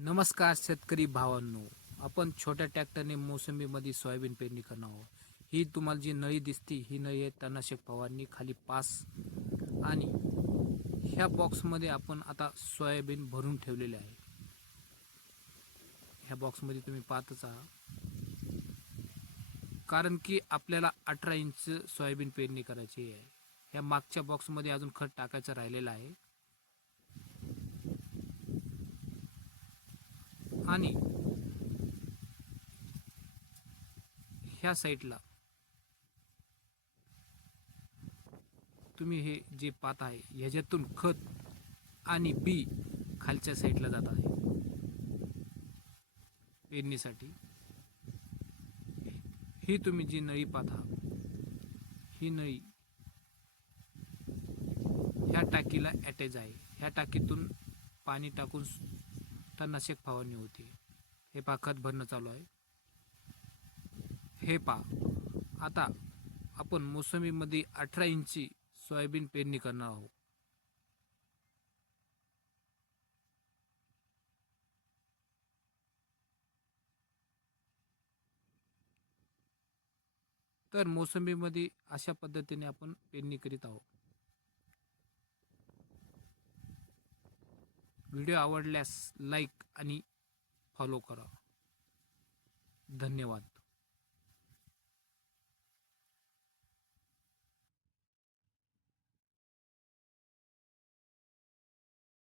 नमस्कार शेतकरी भावांनो. आपण छोट्या ट्रॅक्टरने मोसंबीमध्ये सोयाबीन पेरणी करणार आहोत. ही तुम्हाला जी नळी दिसती ही नळी आहे तणनाशक फवारणी खाली पास. आणि ह्या बॉक्समध्ये आपण आता सोयाबीन भरून ठेवलेले आहे. ह्या बॉक्समध्ये तुम्ही पाहतच आहात. कारण की आपल्याला अठरा इंच सोयाबीन पेरणी करायची आहे. ह्या मागच्या बॉक्समध्ये अजून खत टाकायचं राहिलेलं आहे. आणि ह्या साईडला तुम्ही हे जे पात आहे ह्याच्यातून खत आणि बी खालच्या साईडला जात आहे. पेरणीसाठी. ही तुम्ही जी नळी पाहता ही नळी ह्या टाकीला अटॅच आहे. ह्या टाकीतून पाणी टाकून तणनाशक फवारणी होते. हे पा खत भरणं चालू आहे. हे पहा आता आपण मोसंबीमध्ये अठरा इंची सोयाबीन पेरणी करणार आहोत. तर मोसंबीमध्ये अशा पद्धतीने आपण पेरणी करीत आहोत. व्हिडिओ आवडल्यास लाईक आणि फॉलो करा. धन्यवाद.